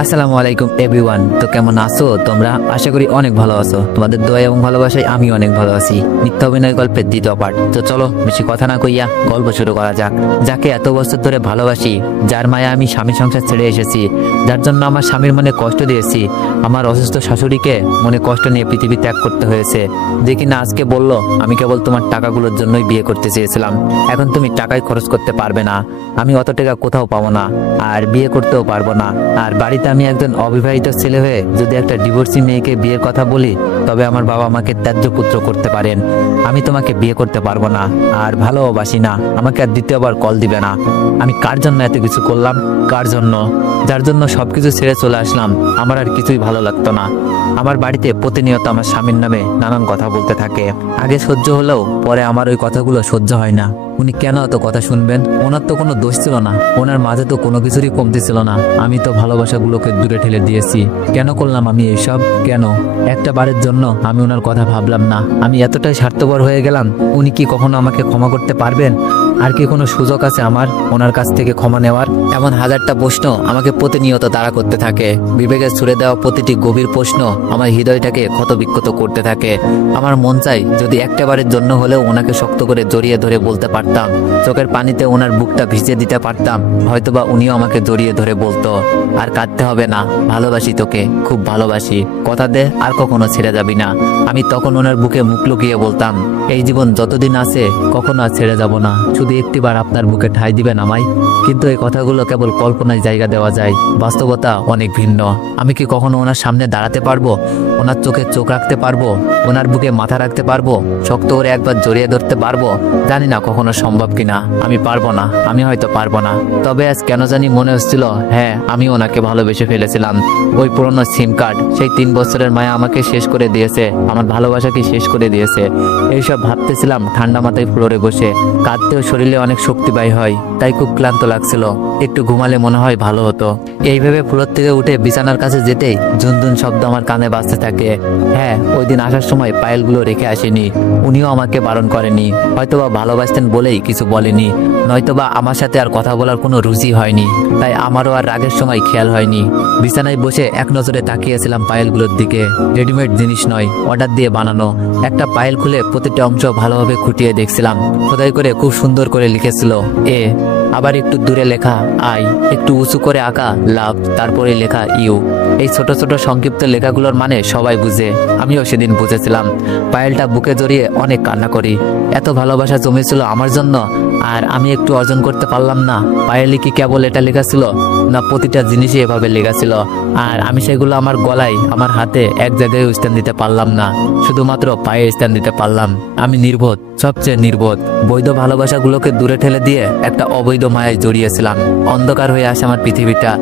আসসালামু আলাইকুম এভরিওয়ান। তো কেমন আছো তোমরা? আশা করি অনেক ভালো আছো। তোমাদের দোয়া এবং ভালোবাসায় আমি অনেক ভালো আছি। মিথ্যা অভিনয় গল্পের দ্বিতীয় পার্ট। তো চলো বেশি কথা না কইয়া গল্প শুরু করা যাক। যাকে এত বছর ধরে ভালোবাসি, যার মায়া আমি স্বামী সংসার ছেড়ে এসেছি, যার জন্য আমার স্বামীর মনে কষ্ট দিয়েছি, আমার অসুস্থ শাশুড়িকে মনে কষ্ট নিয়ে পৃথিবী ত্যাগ করতে হয়েছে, যে কিনা আজকে বলল আমি কেবল তোমার টাকাগুলোর জন্যই বিয়ে করতে চেয়েছিলাম, এখন তুমি টাকাই খরচ করতে পারবে না, আমি অত টাকা কোথাও পাবো না, আর বিয়ে করতেও পারবো না। আর বাড়িতে আমি একজন অবিবাহিত ছেলে হয়ে যদি একটা ডিভোর্সি মেয়েকে বিয়ের কথা বলি, তবে আমার বাবা আমাকে ত্যায্য পুত্র করতে পারেন। আমি তোমাকে বিয়ে করতে পারবো না, আর ভালোবাসি না, আমাকে আর দ্বিতীয়বার কল দিবে না। আমি কার জন্য এত কিছু করলাম? কার জন্য? যার জন্য সবকিছু ছেড়ে চলে আসলাম। আমার আর কিছুই ভালো লাগতো না। আমার বাড়িতে প্রতিনিয়ত আমার স্বামীর নামে নানান কথা বলতে থাকে। আগে সহ্য হলেও পরে আমার ওই কথাগুলো সহ্য হয় না। উনি কেন এত কথা শুনবেন? ওনার তো কোনো দোষ ছিল না, ওনার মাঝে তো কোনো কিছুরই কমতি ছিল না। আমি তো ভালোবাসাগুলোকে দূরে ঠেলে দিয়েছি। কেন করলাম আমি এইসব? কেন? একটা বারের জন্য আমি ওনার কথা ভাবলাম না। আমি এতটাই স্বার্থপর হয়ে গেলাম, উনি কি কখনো আমাকে ক্ষমা করতে পারবেন? আর কি কোনো সুযোগ আছে আমার ওনার কাছ থেকে ক্ষমা নেওয়ার? এমন হাজারটা প্রশ্ন আমাকে প্রতিনিয়ত তাড়া করতে থাকে। বিবেকে ছুড়ে দেওয়া প্রতিটি গভীর প্রশ্ন আমার হৃদয়টাকে ক্ষতবিক্ষত করতে থাকে। আমার মন চাই যদি একটা বারের জন্য হলেও ওনাকে শক্ত করে জড়িয়ে ধরে বলতে পারতাম, চোখের পানিতে ওনার বুকটা ভিজিয়ে দিতে পারতাম, হয়তোবা উনিও আমাকে জড়িয়ে ধরে বলতো, আর কাঁদতে হবে না, ভালোবাসি তোকে, খুব ভালোবাসি, কথা দে আর কখনো ছেড়ে যাবি না। আমি তখন ওনার বুকে মুখ লুকিয়ে বলতাম, এই জীবন যতদিন আছে কখনো আর ছেড়ে যাব না, শুধু একটিবার আপনার বুকে ঠাঁই দিবেন আমায়। কিন্তু এই কথাগুলো কেবল কল্পনায় জায়গা দেওয়া যায়, বাস্তবতা অনেক ভিন্ন। আমি কি কখনো ওনার সামনে দাঁড়াতে পারবো? ওনার চোখে চোখ রাখতে পারবো? ওনার বুকে মাথা রাখতে পারবো? শক্ত করে একবার জড়িয়ে ধরতে পারবো? জানি না কখনো সম্ভব কিনা। আমি পারবো না, আমি হয়তো পারবো না। তবে আজ কেন জানি মনে হচ্ছিল, হ্যাঁ আমি ওনাকে ভালোবেসে ফেলেছিলাম। ওই পুরনো সিম কার্ড, সেই 3 বছরের মায়া আমাকে শেষ করে দিয়েছে, আমার ভালোবাসাকে শেষ করে দিয়েছে। এইসব ভাবতেছিলাম ঠান্ডা মাথায় ফ্লোরে বসে। কাঁদতেও শরীরে অনেক শক্তি ব্যয় হয়, তাই খুব ক্লান্ত লাগছিল। একটু ঘুমালে মনে হয় ভালো হতো। এইভাবে ফ্লোর থেকে উঠে বিছানার কাছে যেতেই ঝুনঝুন শব্দ আমার কানে বাজতে থাকে। হ্যাঁ, ওই দিন আসার সময় পায়েলগুলো রেখে আসেনি, উনিও আমাকে বারণ করেনি। হয়তোবা ভালোবাসতেন বলেই কিছু বলেনি, নয়তোবা আমার সাথে আর কথা বলার কোনো রুচি হয়নি, তাই আমারও আর রাগের সময় খেয়াল হয়নি। বিছানায় বসে এক নজরে তাকিয়েছিলাম পায়েলগুলোর দিকে। রেডিমেড জিনিস নয়, অর্ডার দিয়ে বানানো। একটা পায়েল খুলে প্রতিটা অংশ ভালোভাবে খুঁটিয়ে দেখছিলাম। খোদাই করে খুব সুন্দর করে লিখেছিল এ, আবার একটু দূরে লেখা আই, একটু উঁচু করে আঁকা লাভ, তারপরে লেখা ইউ। এই ছোট ছোট সংক্ষিপ্ত লেখাগুলোর মানে সবাই বুঝে, আমিও সেদিন বুঝেছিলাম। পায়েলটা বুকে জড়িয়ে অনেক কান্না করি। এত ভালোবাসা জমেছিল আমার জন্য, আর আমি একটু অর্জন করতে পারলাম না। পায়েলি কি কেবল এটা লেখা ছিল, না প্রতিটা জিনিসই এভাবে লেখা ছিল? আর আমি সেগুলো আমার গলায়, আমার হাতে এক জায়গায় স্থান দিতে পারলাম না, শুধুমাত্র পায়ে স্থান দিতে পারলাম। আমি নির্বোধ, সবচেয়ে নির্বোধ। বৈধ ভালোবাসাগুলোকে দূরে ঠেলে দিয়ে একটা অবৈধ মায়ায় জড়িয়েছিলাম। অন্ধকার হয়ে আসে আমার পৃথিবীটা।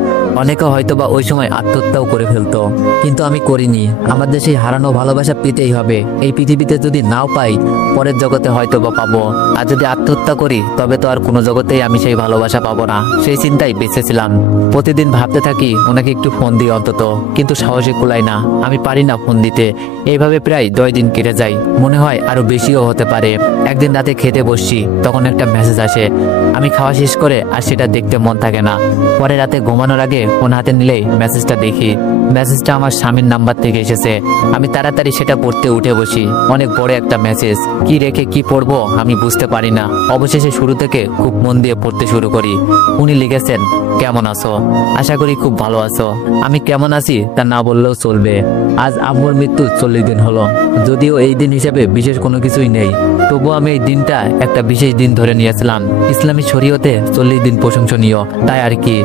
অনেকে হয়তোবা ওই সময় আত্মহত্যাও করে ফেলতো, কিন্তু আমি করিনি। আমাদের সেই হারানো ভালোবাসা পেতেই হবে। এই পৃথিবীতে যদি নাও পাই, পরের জগতে হয়তোবা পাবো। আর যদি আত্মহত্যা করি, তবে তো আর কোনো জগতেই আমি সেই ভালোবাসা পাবো না। সেই চিন্তায় বেঁচেছিলাম। প্রতিদিন ভাবতে থাকি ওনাকে একটু ফোন দিই অন্তত, কিন্তু সাহসে কুলায় না, আমি পারি না ফোন দিতে। এইভাবে প্রায় 10 দিন কেটে যায়, মনে হয় আরো বেশিও হতে পারে। একদিন রাতে খেতে বসছি, তখন একটা মেসেজ আসে। আমি খাওয়া শেষ করে আর সেটা দেখতে মন থাকে না। পরে রাতে ঘুমানোর আগে ফোন হাতে নিলেই মেসেজটা দেখি। মেসেজটা আমার স্বামীর নাম্বার থেকে এসেছে। আমি তাড়াতাড়ি সেটা পড়তে উঠে বসি। অনেক বড় একটা মেসেজ, কি রেখে কি পড়বো আমি বুঝতে পারি না। অবশেষে শুরু থেকে খুব মন দিয়ে পড়তে শুরু করি। উনি লিখেছেন, কেমন আছো? আশা করি খুব ভালো আছো। আমি কেমন আছি তা না বললেও চলবে। আজ আম্মুর মৃত্যু 40 দিন হলো। যদিও এই দিন হিসেবে বিশেষ কোনো কিছুই নেই, তবুও আমি এই দিনটা একটা বিশেষ দিন ধরে নিয়েছিলাম। ইসলামী শরীয়তে 40 দিন প্রশংসনীয়, তাই আর কি।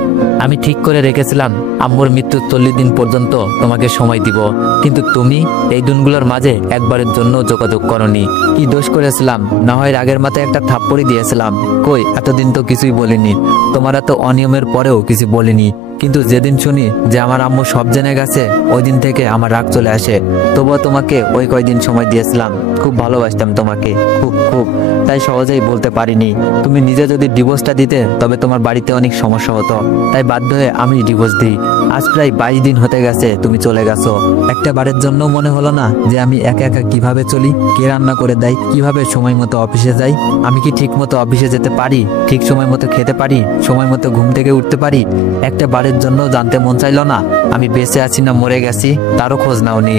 আমি ঠিক করে রেখেছিলাম আম্মুর মৃত্যুর 40 দিন পর্যন্ত তোমাকে সময় দিব, কিন্তু তুমি এই দিনগুলোর মাঝে একবারের জন্য যোগাযোগ করনি। কি দোষ করেছিলাম? না হয় রাগের মাথায় একটা থাপ্পড়ই দিয়েছিলাম। কই, এতদিন তো কিছুই বলিনি। তোমার এত অনিয়মের পরেও কিছু বলিনি, কিন্তু যেদিন শুনি যে আমার আম্মু সব জেনে গেছে, ওই দিন থেকে আমার রাগ চলে আসে। তবুও তোমাকে ওই কয়দিন সময় দিয়েছিলাম। খুব ভালোবাসতাম তোমাকে, খুব খুব। তাই তাই সহজেই বলতে পারিনি। তুমি নিজে যদি ডিভোর্সটা দিতে তবে তোমার বাড়িতে অনেক সমস্যা হতো, তাই বাধ্য হয়ে আমি ডিভোর্স দিই। আজ প্রায় 22 দিন হতে গেছে তুমি চলে গেছো। একটা বারের জন্য মনে হলো না যে আমি একা একা কিভাবে চলি, কে রান্না করে দেয়, কিভাবে সময় মতো অফিসে যাই, আমি কি ঠিক মতো অফিসে যেতে পারি, ঠিক সময় মতো খেতে পারি, সময় মতো ঘুম থেকে উঠতে পারি? একটা বারের জন্য জানতে মন চাইলো না আমি বেঁচে আছি না মরে গেছি? তারও খোঁজ নাওনি।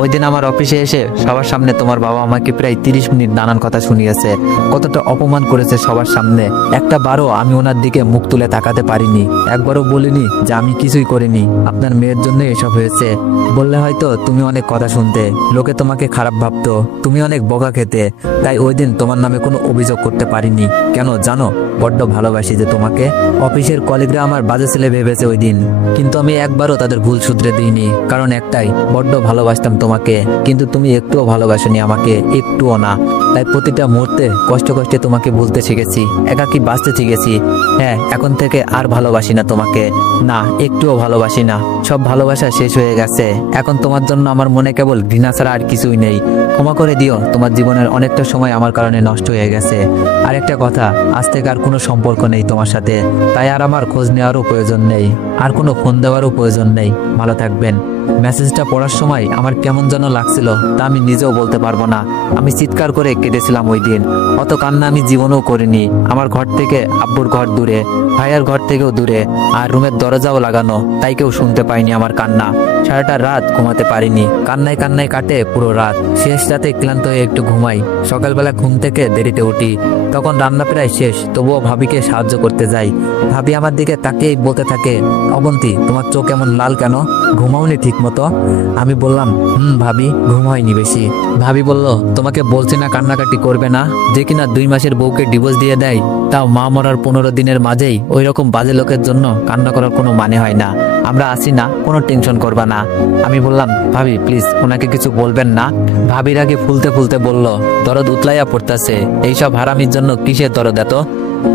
ওই দিন আমার অফিসে এসে সবার সামনে তোমার বাবা আমাকে প্রায় 30 মিনিট নানান কথা শুনিয়েছে, কতটা অপমান করেছে সবার সামনে। একটা বারও আমি ওনার দিকে মুখ তুলে তাকাতে পারিনি, একবারও বলিনি যে আমি কিছুই করিনি, আপনার মেয়ের জন্য এসব হয়েছে। বললে হয়তো তুমি অনেক কথা শুনতে, লোকে তোমাকে খারাপ ভাবতো, তুমি অনেক বকা খেতে, তাই ওই দিন তোমার নামে কোনো অভিযোগ করতে পারিনি। কেন জানো? বড্ড ভালোবাসি যে তোমাকে। অফিসের কলিগরা আমার বাজে ছেলে ভেবেছে ওই দিন, কিন্তু আমি একবারও তাদের ভুল শুধরে দিইনি, কারণ একটাই, বড্ড ভালোবাসতাম তোমাকে, কিন্তু তুমি একটুও ভালোবাসোনি আমাকে, একটুও না। তাই প্রতিটা মুহূর্তে কষ্ট কষ্টে তোমাকে ভুলতে শিখেছি, একাকী বাঁচতে শিখেছি। হ্যাঁ, এখন থেকে আর ভালোবাসি না তোমাকে, না একটুও ভালোবাসি না। সব ভালোবাসা শেষ হয়ে গেছে। এখন তোমার জন্য আমার মনে কেবল ঘৃণা ছাড়া আর কিছুই নেই। ক্ষমা করে দিও, তোমার জীবনের অনেকটা সময় আমার কারণে নষ্ট হয়ে গেছে। আর একটা কথা, আজ থেকে আর কোনো সম্পর্ক নেই তোমার সাথে, তাই আর আমার খোঁজ নেওয়ারও প্রয়োজন নেই, আর কোনো ফোন দেওয়ারও প্রয়োজন নেই। ভালো থাকবেন। মেসেজটা পড়ার সময় আমার কেমন যেন লাগছিল তা আমি নিজেও বলতে পারবো না। আমি চিৎকার করে কেটেছিলাম ওই দিন। অত কান্না আমি জীবনেও করিনি। আমার ঘর থেকে আব্বুর ঘর দূরে, ভাইয়ার ঘর থেকেও দূরে, আর রুমের দরজাও লাগানো, তাই কেউ শুনতে পায়নি আমার কান্না। সারাটা রাত ঘুমাতে পারিনি, কান্নায় কান্নায় কাটে পুরো রাত। শেষ রাতে ক্লান্ত হয়ে একটু ঘুমাই, সকালবেলা ঘুম থেকে দেরিতে উঠি, তখন রান্না প্রায় শেষ, তবুও ভাবিকে সাহায্য করতে যাই। ভাবি আমার দিকে তাকিয়েই বলতে থাকে, অবন্তী তোমার চোখ এমন লাল কেন, ঘুমাওনি ঠিক মতো? আমি বললাম, ভাবি ঘুম হয়নি বেশি। ভাবি বলল, তোমাকে বলছি না কান্নাকাটি করবে না, যে কিনা 2 মাসের বউকে ডিভোর্স দিয়ে দেয়, তাও মা মরার 15 দিনের মাঝেই ওই রকম বাজে লোকের জন্য কান্না করার কোনো মানে হয় না। আমরা আসি না, কোনো টেনশন করবা না। আমি বললাম, ভাবি প্লিজ ওনাকে কিছু বলবেন না। ভাবির আগে ফুলতে ফুলতে বলল, দরদ উতলাইয়া পড়তেছে, এইসব হারামির জন্য কিসের দরদ এত?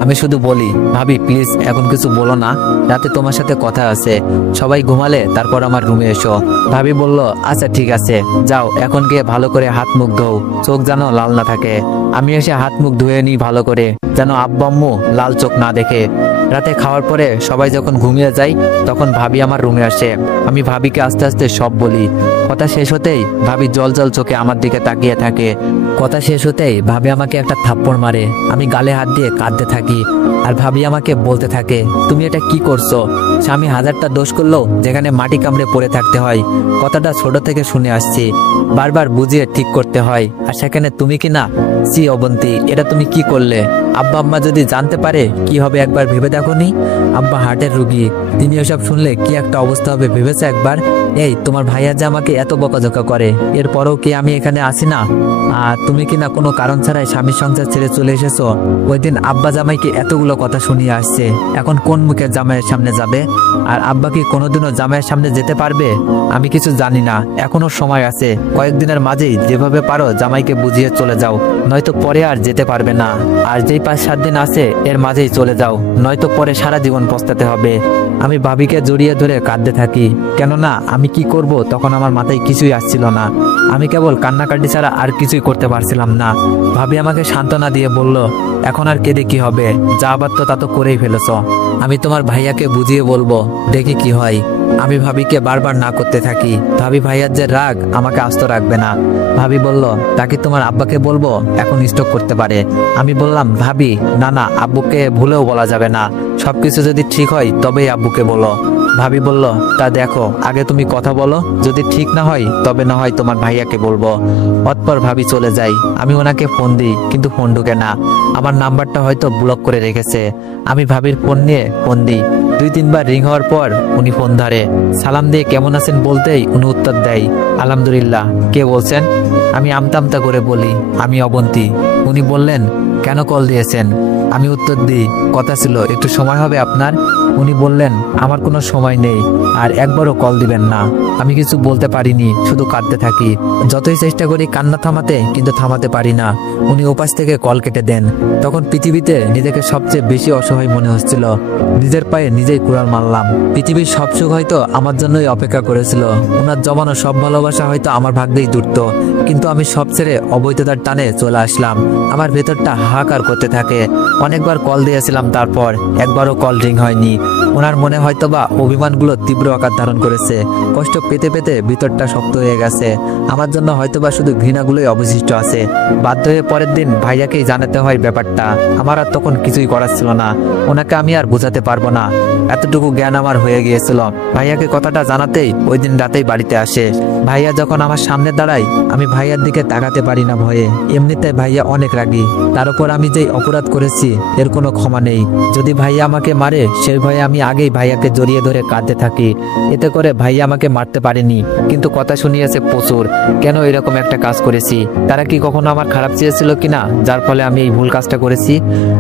আমি শুধু বলি, ভাবি প্লিজ এখন কিছু বলো না, রাতে তোমার সাথে কথা আছে, সবাই ঘুমালে তারপর আমার রুমে এসো। ভাবি বলল, আচ্ছা ঠিক আছে, যাও এখন গিয়ে ভালো করে হাত মুখ ধোও, চোখ যেন লাল না থাকে। আমি এসে হাত মুখ ধুয়ে নিই ভালো করে, যেন আব্বু আম্মু লাল চোখ না দেখে। রাতে খাওয়ার পরে সবাই যখন ঘুমিয়ে যায় তখন ভাবি আমার রুমে আসে। আমি ভাবিকে আস্তে আস্তে সব বলি। কথা শেষ হতেই ভাবি জল জল চোখে আমার দিকে তাকিয়ে থাকে। কথা শেষ হতেই ভাবি আমাকে একটা থাপ্পড় মারে। আমি গালে হাত দিয়ে কাঁদতে থাকি, আর ভাবি আমাকে বলতে থাকে, তুমি এটা কি করছো? স্বামী হাজারটা দোষ করলেও যেখানে মাটি কামড়ে পড়ে থাকতে হয়, কথাটা ছোট থেকে শুনে আসছি, বারবার বুঝিয়ে ঠিক করতে হয়, আর সেখানে তুমি কি না? সি অবন্তী, এটা তুমি কি করলে? আব্বা আম্মা যদি জানতে পারে কি হবে একবার ভেবে দেখোনি? আব্বা হার্টের রুগী, তিনি ওসব শুনলে কি একটা অবস্থা হবে ভেবেছে একবার? এই তোমার ভাইয়া যে আমাকে এত বকাঝকা করে, এরপরেও কি আমি এখানে আসি না? আর তুমি কি না কোনো কারণ ছাড়াই স্বামীর সংসার ছেড়ে চলে এসেছো? ওই দিন আব্বা জামাইকে এতগুলো কথা শুনিয়ে আসছে, এখন কোন মুখে জামাইয়ের সামনে যাবে? আর আব্বা কি কোনোদিনও জামাইয়ের সামনে যেতে পারবে? আমি কিছু জানি না, এখনো সময় আছে, কয়েকদিনের মাঝেই যেভাবে পারো জামাইকে বুঝিয়ে চলে যাও, নয়তো পরে আর যেতে পারবে না। আর যেই 5-7 দিন আছে এর মাঝেই চলে যাও, নয়তো পরে সারা জীবন পস্তাতে হবে। আমি ভাবিকে জড়িয়ে ধরে কাঁদতে থাকি, কেননা আমি কি করব তখন আমার মাথায় কিছুই আসছিল না। আমি কেবল কান্নাকাটি ছাড়া আর কিছুই করতে পারছিলাম না। ভাবি আমাকে সান্ত্বনা দিয়ে বলল, এখন আর কেঁদে কি হবে, যা আবার তো তা তো করেই ফেলেছ, আমি তোমার ভাইয়াকে বুঝিয়ে বলবো, দেখি কি হয়। আমি ভাবিকে বারবার না করতে থাকি। ভাবি ভাইয়ার যে রাগ আমাকে আস্ত রাখবে না। ভাবি বলল, তাকে তোমার আব্বাকে বলবো, এখন স্টক করতে পারে। আমি বললাম, ভাবি না না, আব্বুকে ভুলেও বলা যাবে না, সবকিছু যদি ঠিক হয় তবেই আব্বুকে বলো। ভাবি বলল, তা দেখো আগে তুমি কথা বলো, যদি ঠিক না হয় তবে না হয় তোমার ভাইয়াকে বলবো। অতপর ভাবি চলে যাই। আমি ওনাকে ফোন দিই, কিন্তু ফোন ঢুকে না, আমার নাম্বারটা হয়তো ব্লক করে রেখেছে। আমি ভাবির ফোন নিয়ে ফোন দিই, 2-3 বার রিং হওয়ার পর উনি ফোন ধরে। সালাম দিয়ে কেমন আছেন বলতেই উনি উত্তর দেয়, আলহামদুলিল্লাহ। কে বলছেন? আমি আমতা আমতা করে বলি, আমি অবন্তী। উনি বললেন, কেন কল দিয়েছেন? আমি উত্তর দিই, কথা ছিল, একটু সময় হবে আপনার? উনি বললেন আমার কোনো সময় নেই আর একবারও কল দিবেন না। আমি কিছু বলতে পারিনি, শুধু কাঁদতে থাকি। যতই চেষ্টা করি কান্না থামাতে, কিন্তু থামাতে পারি না। উনি ওপাশ থেকে কল কেটে দেন। তখন পৃথিবীতে নিজেকে সবচেয়ে বেশি অসহায় মনে হচ্ছিল। নিজের পায়ে নিজেই কুড়াল মারলাম। পৃথিবীর সব সুখ হয়তো আমার জন্যই অপেক্ষা করেছিল। ওনার জমানো সব ভালোবাসা হয়তো আমার ভাগ্যেই জুটত, কিন্তু আমি সব ছেড়ে অবৈধতার টানে চলে আসলাম। আমার ভেতরটা হাহাকার করতে থাকে। অনেকবার কল দিয়েছিলাম, তারপর একবারও কল রিং হয়নি। ওনার মনে হয়তোবা অভিমানগুলো তীব্র আকার ধারণ করেছে। কষ্ট পেতে পেতে ভিতরটা শক্ত হয়ে গেছে। আমার জন্য হয়তোবা শুধু ঘৃণাগুলোই অবশিষ্ট আছে। বাধ্য হয়ে পরের দিন ভাইয়াকেই জানাতে হয় ব্যাপারটা। আমার আর তখন কিছুই করার ছিল না। ওনাকে আমি আর বোঝাতে পারবো না, এতটুকু জ্ঞান আমার হয়ে গিয়েছিল। ভাইয়াকে কথাটা জানাতেই ওই দিন রাতেই বাড়িতে আসে। ভাইয়া যখন আমার সামনে দাঁড়ায়, আমি ভাইয়ার দিকে তাকাতে পারি না ভয়ে। এমনিতে ভাইয়া অনেক রাগী, তার উপর আমি যেই অপরাধ করেছি এর কোনো ক্ষমা নেই। যদি ভাইয়া আমাকে মারে, সেই ভয়ে আমি আগেই ভাইয়াকে জড়িয়ে ধরে কাঁদতে থাকি। এতে করে ভাইয়া আমাকে মারতে পারেনি, কিন্তু কথা শুনিয়েছে প্রচুর। কেন এরকম একটা কাজ করেছি? তারা কি কখনো আমার খারাপ চেয়েছিল কিনা, যার ফলে আমি এই ভুল কাজটা করেছি?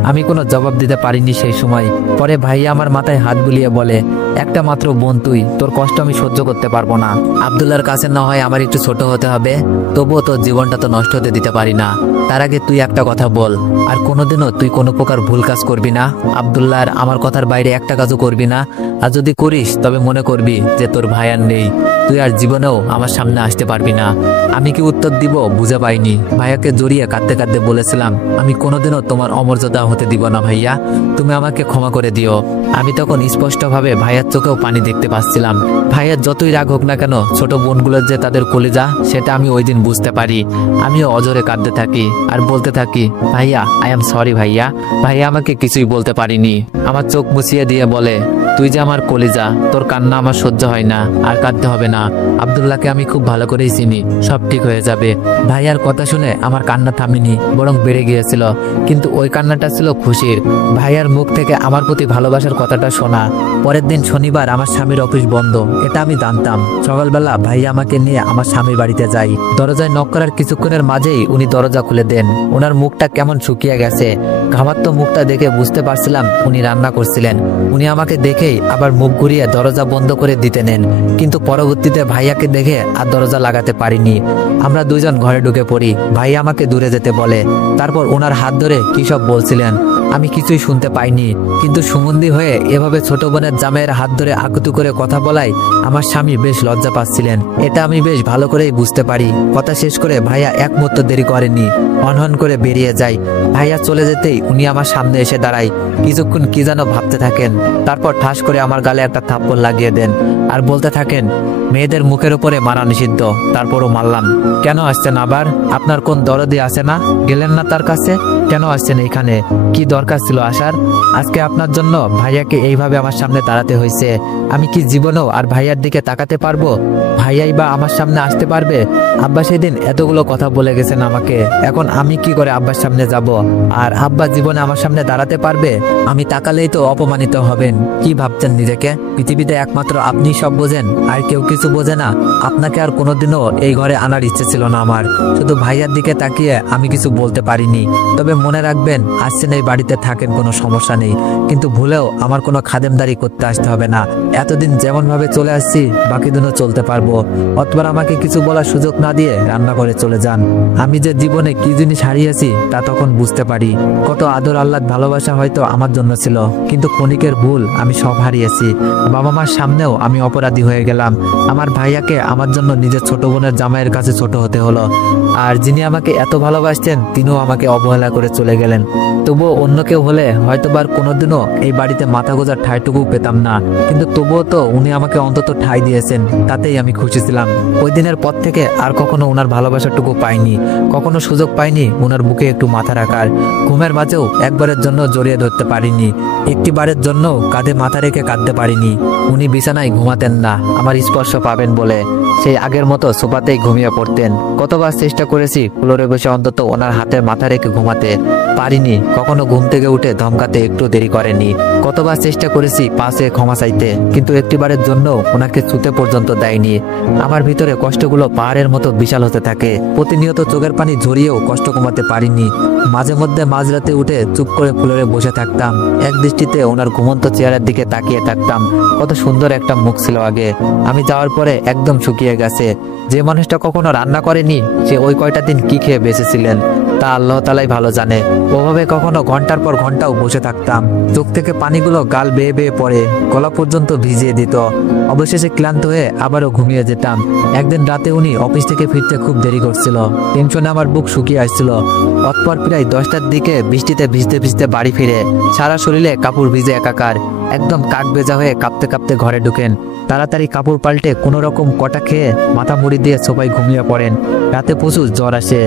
আমি কোনো জবাব দিতে পারিনি সেই সময়। পরে ভাইয়া আমার মাথায় হাত বুলিয়ে বলে, একটা মাত্র বোন তুই, তোর কষ্ট আমি সহ্য করতে পারবো না। আব্দুল্লাহর কাছে না হয় আমার একটু ছোট হতে হবে, তবুও তোর জীবনটা তো নষ্ট হতে দিতে পারি না। তার আগে তুই একটা কথা বল, আর কোনোদিনও তুই কোনো প্রকার ভুল কাজ করবি না? আব্দুল্লাহর আমার কথার বাইরে একটা কাজও করবি না? আর যদি করিস তবে মনে করবি যে তোর ভাই আর নেই, তুই আর জীবনেও আমার সামনে আসতে পারবি না। আমি কি উত্তর দিব বুঝে পাইনি। ভাইয়াকে জড়িয়ে কাঁদতে কাঁদতে বলেছিলাম, আমি কোনোদিনও তোমার অমর্যাদা হতে দিব না ভাইয়া, তুমি আমাকে ক্ষমা করে দিও। আমি তখন স্পষ্টভাবে ভাইয়ার চোখেও পানি দেখতে পাচ্ছিলাম। ভাইয়ার যতই রাগ হোক না কেন, ছোট বোনগুলোর যে তাদের কলিজা, সেটা আমি ওই দিন বুঝতে পারি। আমিও অজরে কাঁদতে থাকি আর বলতে থাকি, ভাইয়া আই এম সরি ভাইয়া। ভাইয়া আমাকে কিছুই বলতে পারিনি। আমার চোখ মুছিয়ে দিয়ে বলে, তুই যে আমার কলিজা, তোর কান্না আমার সহ্য হয় না, আর কাঁদতে হবে না। আব্দুল্লাহকে আমি খুব ভালো করেই চিনি, সব ঠিক হয়ে যাবে। ভাইয়ার কথা শুনে আমার কান্না থামেনি, বরং বেড়ে গিয়েছিল। কিন্তু ওই কান্নাটা ছিল খুশির। ভাইয়ার মুখ থেকে আমার প্রতি ভালোবাসার কথাটা শোনা। পরের দিন শনিবার আমার স্বামীর অফিস বন্ধ, এটা আমি জানতাম। সকালবেলা ভাইয়া আমাকে নিয়ে আমার স্বামীর বাড়িতে যাই। দরজায় নক করার কিছুক্ষণের মাঝেই উনি দরজা খুলে দেন। ওনার মুখটা কেমন শুকিয়ে গেছে। ঘামাত্ম মুখটা দেখে বুঝতে পারছিলাম উনি রান্না করছিলেন। উনি আমাকে দেখেই আবার মুখ ঘুরিয়ে দরজা বন্ধ করে দিতে নেন, কিন্তু পরবর্তীতে ভাইয়াকে দেখে আর দরজা লাগাতে পারিনি। আমরা দুইজন ঘরে ঢুকে পড়ি। ভাইয়া আমাকে দূরে যেতে বলে। তারপর ওনার হাত ধরে কি সব বলছিলেন আমি কিছুই শুনতে পাইনি, কিন্তু সুগন্ধি হয়ে এভাবে ছোট বোনের জামাইয়ের হাত ধরে আকুতু করে কথা বলায় আমার স্বামী বেশ লজ্জা পাচ্ছিলেন। এটা আমি বেশ ভালো করেই বুঝতে পারি। কথা শেষ করে ভাইয়া এক মুহূর্ত দেরি করেনি, হনহন করে বেরিয়ে যায়। ভাইয়া চলে যেতেই উনি আমার সামনে এসে দাঁড়ায়। কিছুক্ষণ কি যেন ভাবতে থাকেন, তারপর ঠাস করে আমার গালে একটা থাপ্পড় লাগিয়ে দেন আর বলতে থাকেন, মেয়েদের মুখের উপরে মারা নিষিদ্ধ, তারপরও মারলাম। কেন আসছেন আবার? আপনার কোন দরদি আছে না? গেলেন না তার কাছে? কেন আসছেন এখানে? কি দরকার ছিল আসার? আজকে আপনার জন্য ভাইয়াকে এইভাবে আমার সামনে দাঁড়াতে হয়েছে। আমি কি জীবনেও আর ভাইয়ার দিকে তাকাতে পারবো? ভাইয়াই বা আমার সামনে আসতে পারবে? আব্বা সেদিন এতগুলো কথা বলে গেছেন আমাকে, এখন আমি কি করে আব্বার সামনে যাব? আর আব্বা জীবনে আমার সামনে দাঁড়াতে পারবে? আমি তাকালেই তো অপমানিত হবেন। কি ভাবছেন নিজেকে? পৃথিবীতে একমাত্র আপনি সব বোঝেন, আর কেউ কিছু বোঝে না। আপনাকে আর কোনোদিনও এই ঘরে আনার ইচ্ছে ছিল না আমার। শুধু ভাইয়ার দিকে তাকিয়ে আমি কিছু বলতে পারিনি। তবে মনে রাখবেন, আসছেন এই বাড়িতে থাকেন, কোনো সমস্যা নেই, কিন্তু ভুলেও আমার কোনো খাদেমদারি করতে আসতে হবে না। এতদিন যেমন ভাবে চলে আসছি বাকি দিনও চলতে পারবো। অতবার আমাকে কিছু বলার সুযোগ না দিয়ে রান্না করে চলে যান। আমি যে জীবনে কি জিনিস হারিয়েছি তা তখন বুঝতে পারি। কত আদর আহ্লাদ ভালোবাসা হয়তো আমার জন্য ছিল, কিন্তু ক্ষণিকের ভুল আমি সব হারিয়েছি। বাবা মার সামনেও আমি অপরাধী হয়ে গেলাম। আমার ভাইয়াকে আমার জন্য নিজের ছোট বোনের জামাইয়ের কাছে ছোট হতে হলো। আর যিনি আমাকে এত ভালোবাসতেন তিনিও আমাকে অবহেলা করে চলে গেলেন। তবুও অন্য কেউ হলে হয়তোবার কোনোদিনও এই বাড়িতে মাথা গোজার ঠাঁইটুকু পেতাম না, কিন্তু তবুও তো উনি আমাকে অন্তত ঠাঁই দিয়েছেন, তাতেই আমি খুশি ছিলাম। ওই দিনের পর থেকে আর কখনো ওনার ভালোবাসাটুকু পাইনি, কখনো সুযোগ পাইনি ওনার বুকে একটু মাথা রাখার। ঘুমের মাঝেও একবারের জন্য জড়িয়ে ধরতে পারিনি, একটি বারের জন্য কাঁধে মাথা রেখে কাঁদতে পারিনি। উনি বিছানায় ঘুমাতেন না আমার স্পর্শ পাবেন বলে। সেই আগের মতো সোফাতেই ঘুমিয়ে পড়তেন। কতবার চেষ্টা করেছি ফ্লোরে বসে অন্তত ওনার হাতে মাথা রেখে ঘুমাতে, পারিনি। কখনো ঘুম থেকে উঠে ধমকাতে একটু দেরি করেনি। কতবার চেষ্টা করেছি পাশে ক্ষমা চাইতে, কিন্তু একটিবারের জন্য ওনাকে ছুতে পর্যন্ত দেয়নি। আমার ভিতরে কষ্টগুলো পাহাড়ের মতো বিশাল হতে থাকে। প্রতিনিয়ত চোখের পানি ঝরিয়েও কষ্ট কমাতে পারিনি। মাঝে মধ্যে মাঝরাতে উঠে চুপ করে ফ্লোরে বসে থাকতাম, এক দৃষ্টিতে ওনার ঘুমন্ত চেহারার দিকে তাকিয়ে থাকতাম। কত সুন্দর একটা মুখ ছিল আগে, আমি যাওয়ার পরে একদম শুকিয়ে গেছে। যে মানুষটা কখনো রান্না করেনি, সে ওই কয়টা দিন কি খেয়ে বেঁচেছিলেন তা আল্লাহ তাআলাই ভালো জানে। ওভাবে কখনো ঘন্টার পর ঘন্টাও বসে থাকতাম। চোখ থেকে পানিগুলো গাল বেয়ে বেয়ে পড়ে, গলা পর্যন্ত ভিজিয়ে দিত। অবশেষে ক্লান্ত হয়ে আবারও ঘুমিয়ে যেতাম। একদিন রাতে উনি অফিস থেকে ফিরতে খুব দেরি করছিল। টেনশনে আমার বুক শুকিয়ে আসছিল। অতঃপর প্রায় 10টার দিকে বৃষ্টিতে ভিজতে ভিজতে বাড়ি ফিরে সারা শরীরে কাপড় ভিজে একাকার, একদম কাক ভেজা হয়ে কাঁপতে কাঁপতে ঘরে ঢুকেন। তাড়াতাড়ি কাপড় পাল্টে কোনো রকম কটা খেয়ে মাথা মুড়ি দিয়ে সবাই ঘুমিয়ে পড়েন। রাতে প্রচুর জ্বর আসে।